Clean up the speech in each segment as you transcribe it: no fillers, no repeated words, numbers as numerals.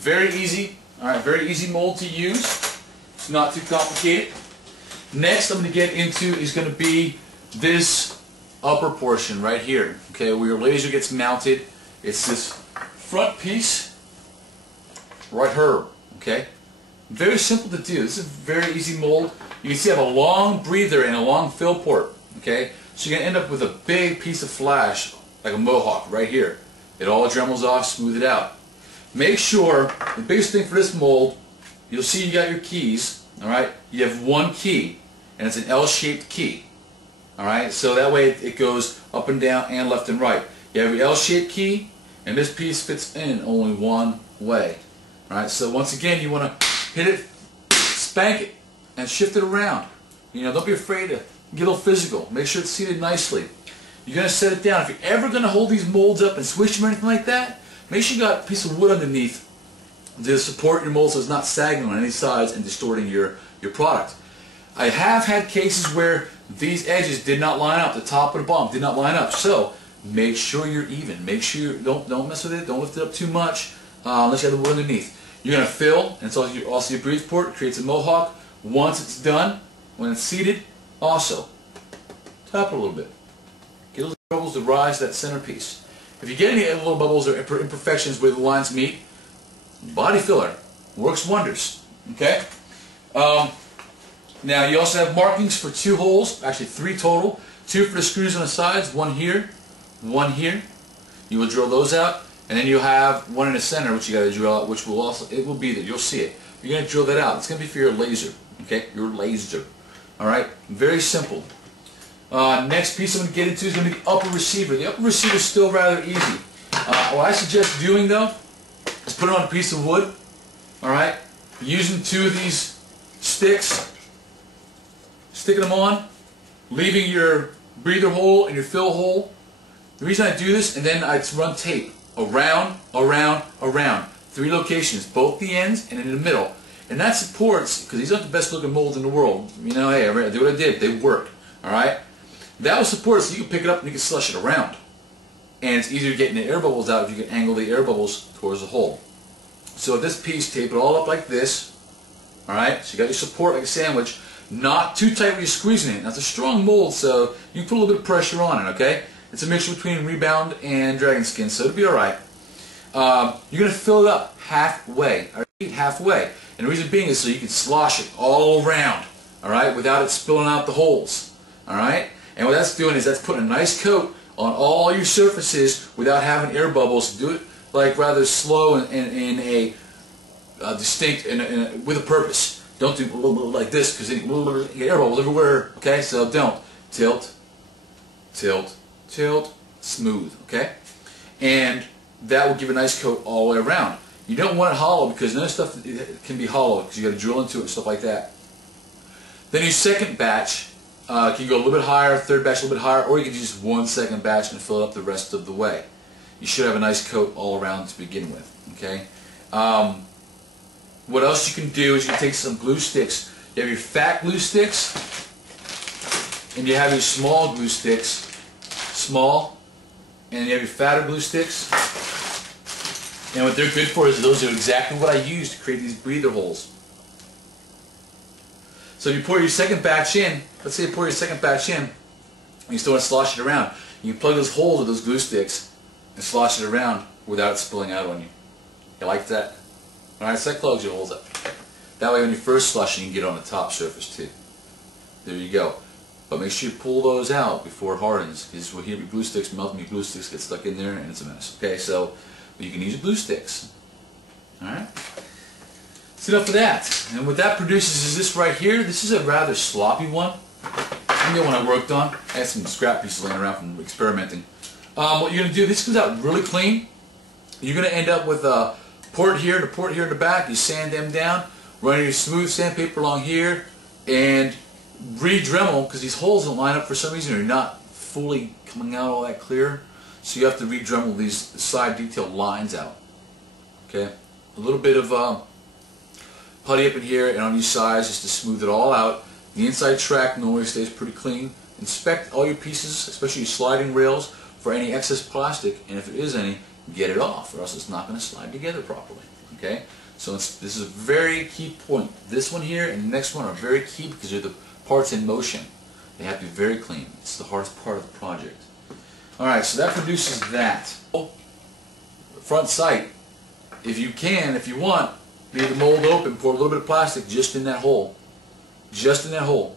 very easy. All right, very easy mold to use. It's not too complicated. Next, I'm going to get into is going to be this upper portion right here. Okay, where your laser gets mounted. It's this front piece right here. Okay, very simple to do. This is a very easy mold. You can see I have a long breather and a long fill port. Okay, so you're going to end up with a big piece of flash like a mohawk right here. It all dremels off, smooth it out. Make sure, the biggest thing for this mold, you'll see you got your keys, alright? You have one key, and it's an L-shaped key. Alright, so that way it goes up and down and left and right. You have your L-shaped key, and this piece fits in only one way. Alright, so once again, you want to hit it, spank it, and shift it around. You know, don't be afraid to get a little physical. Make sure it's seated nicely. You're going to set it down. If you're ever going to hold these molds up and switch them or anything like that, make sure you got a piece of wood underneath to support your mold so it's not sagging on any sides and distorting your product. I have had cases where these edges did not line up, the top and the bottom did not line up, so make sure you're even. Make sure you don't mess with it, don't lift it up too much unless you have the wood underneath. You're going to fill, and it's also your breathe port, it creates a mohawk. Once it's done, when it's seated, also tap it a little bit. Get those bubbles to rise to that centerpiece. If you get any little bubbles or imperfections where the lines meet, body filler works wonders. Okay. Now you also have markings for 2 holes, actually 3 total. 2 for the screws on the sides, 1 here, 1 here. You will drill those out, and then you have 1 in the center, which you got to drill out, which will also it will be there. You'll see it. You're going to drill that out. It's going to be for your laser. Okay, your laser. All right, very simple. Next piece I'm going to get into is going to be the upper receiver. The upper receiver is still rather easy. What I suggest doing though is put it on a piece of wood. All right, using 2 of these sticks, sticking them on, leaving your breather hole and your fill hole. The reason I do this, and then I run tape around, around, around. 3 locations, both the ends and in the middle. And that supports, because these aren't the best looking molds in the world. You know, hey, I did what I did. They work. All right. That will support it so you can pick it up and you can slush it around. And it's easier getting the air bubbles out if you can angle the air bubbles towards the hole. So this piece, tape it all up like this. Alright, so you got your support like a sandwich. Not too tight when you're squeezing it. Now it's a strong mold, so you can put a little bit of pressure on it, okay? It's a mixture between rebound and dragon skin, so it'll be alright. You're going to fill it up halfway. Halfway. And the reason being is so you can slosh it all around, alright, without it spilling out the holes. Alright? And what that's doing is that's putting a nice coat on all your surfaces without having air bubbles. Do it like rather slow and in a distinct, with a purpose. Don't do like this because you get air bubbles everywhere. Okay, so don't. Tilt, tilt, tilt, smooth. Okay? And that will give a nice coat all the way around. You don't want it hollow because none of stuff can be hollow because you got to drill into it and stuff like that. Then your second batch can go a little bit higher, third batch a little bit higher, or you can do just 1 second batch and fill it up the rest of the way. You should have a nice coat all around to begin with. Okay. What else you can do is you can take some glue sticks. You have your fat glue sticks, and you have your small glue sticks, small, and you have your fatter glue sticks. And what they're good for is those are exactly what I use to create these breather holes. So if you pour your second batch in, let's say you pour your second batch in, and you still want to slosh it around, you can plug those holes with those glue sticks and slosh it around without it spilling out on you. You like that? Alright, so that clogs your holes up. That way when you first slush it, you can get it on the top surface too. There you go. But make sure you pull those out before it hardens. Because we'll hear your glue sticks melt and your glue sticks get stuck in there and it's a mess. Okay, so you can use your glue sticks. Alright? That's enough of that. And what that produces is this right here. This is a rather sloppy one. I know when I worked on. I had some scrap pieces laying around from experimenting. What you're going to do, this comes out really clean. You're going to end up with a port here and a port here in the back. You sand them down, run your smooth sandpaper along here, and re-dremel, because these holes don't line up for some reason. They're not fully coming out all that clear. So you have to re-dremel these side detail lines out. Okay? A little bit of putty up in here and on these sides just to smooth it all out. The inside track normally stays pretty clean. Inspect all your pieces, especially your sliding rails, for any excess plastic, and if there is any, get it off, or else it's not going to slide together properly. Okay, so this is a very key point. This one here and the next one are very key because they're the parts in motion. They have to be very clean. It's the hardest part of the project. Alright, so that produces that. Front sight, if you want, leave the mold open, pour a little bit of plastic just in that hole. Just in that hole.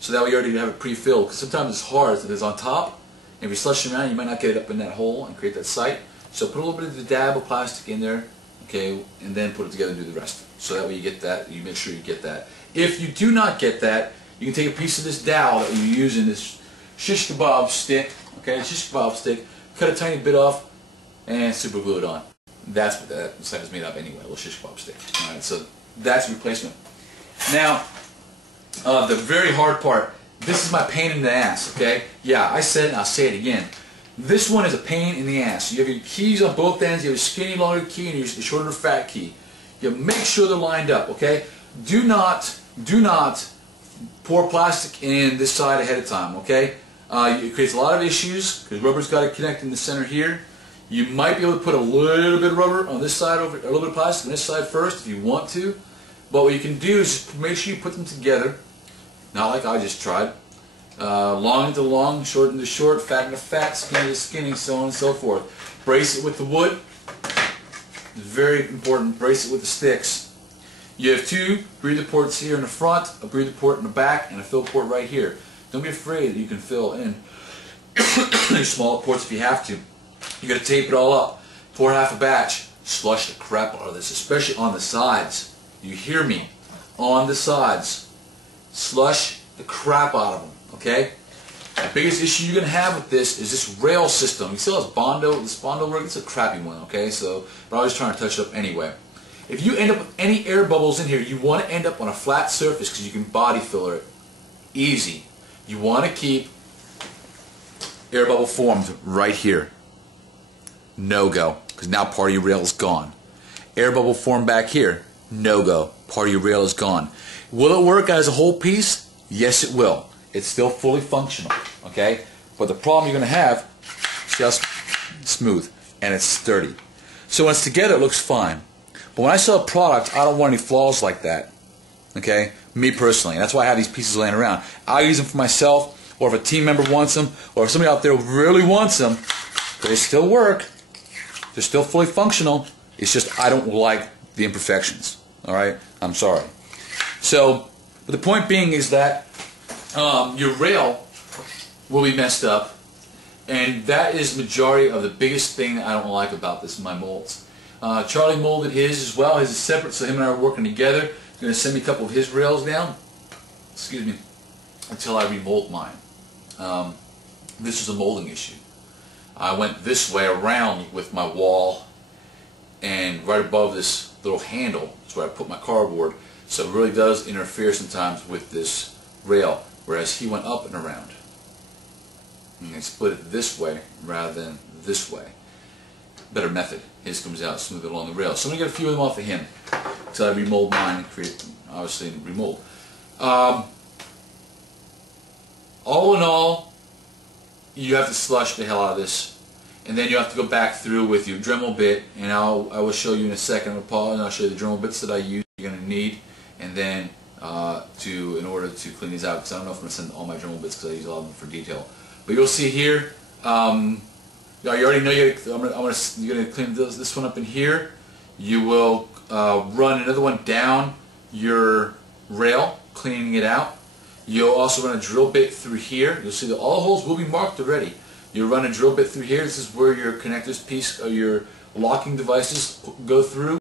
So that way you already have it pre-filled. Because sometimes it's hard if it's on top. And if you slush it around, you might not get it up in that hole and create that sight. So put a little bit of the dab of plastic in there, okay, and then put it together and do the rest. So that way you get that, you make sure you get that. If you do not get that, you can take a piece of this dowel that you use in this shish kebab stick, okay, shish kebab stick, cut a tiny bit off, and super glue it on. That's what that side is made of anyway, a little shish kebab stick. Alright, so that's replacement. Now, the very hard part, this is my pain in the ass, okay? Yeah, I said it and I'll say it again. This one is a pain in the ass. You have your keys on both ends, you have a skinny longer key and your shorter fat key. You make sure they're lined up, okay? Do not pour plastic in this side ahead of time, okay? It creates a lot of issues because rubber's got to connect in the center here. You might be able to put a little bit of rubber on this side, over a little bit of plastic on this side first if you want to. But what you can do is just make sure you put them together, not like I just tried. Long into long, short into short, fat into fat, skinny to skinny, so on and so forth. Brace it with the wood. It's very important. Brace it with the sticks. You have two breather ports here in the front, a breather port in the back, and a fill port right here. Don't be afraid that you can fill in these smaller ports if you have to. You got to tape it all up. Pour half a batch. Slush the crap out of this, especially on the sides. You hear me? On the sides. Slush the crap out of them. Okay? The biggest issue you're going to have with this is this rail system. You see how this Bondo work? It's a crappy one, okay? So, but I was trying to touch it up anyway. If you end up with any air bubbles in here, you want to end up on a flat surface because you can body filler it. Easy. You want to keep air bubble formed right here. No go, because now part of your rail is gone. Air bubble formed back here. No go. Part of your rail is gone. Will it work as a whole piece? Yes, it will. It's still fully functional, okay? But the problem you're going to have is just smooth and it's sturdy. So when it's together, it looks fine. But when I sell a product, I don't want any flaws like that, okay? Me personally. That's why I have these pieces laying around. I'll use them for myself, or if a team member wants them, or if somebody out there really wants them, they still work. They're still fully functional. It's just I don't like the imperfections, all right? I'm sorry. So, but the point being is that your rail will be messed up, and that is the majority of the biggest thing I don't like about this, my molds. Charlie molded his as well. His is separate, so him and I are working together. He's going to send me a couple of his rails down, excuse me, until I remold mine. This is a molding issue. I went this way around with my wall, and right above this little handle is where I put my cardboard, so it really does interfere sometimes with this rail, whereas he went up and around. And they split it this way rather than this way. Better method. His comes out smooth along the rail. So I'm going to get a few of them off of him until I remold mine and create, obviously, remold. All in all, you have to slush the hell out of this, and then you have to go back through with your Dremel bit, and I will show you in a second, Paul, and I'll show you the Dremel bits that I use. You're going to need, and then in order to clean these out, because I don't know if I'm going to send all my Dremel bits because I use a lot of them for detail. But you'll see here. You already know you're going to clean this one up in here. You will run another one down your rail, cleaning it out. You'll also run a drill bit through here. You'll see that all the holes will be marked already. You'll run a drill bit through here. This is where your connectors piece, or your locking devices go through.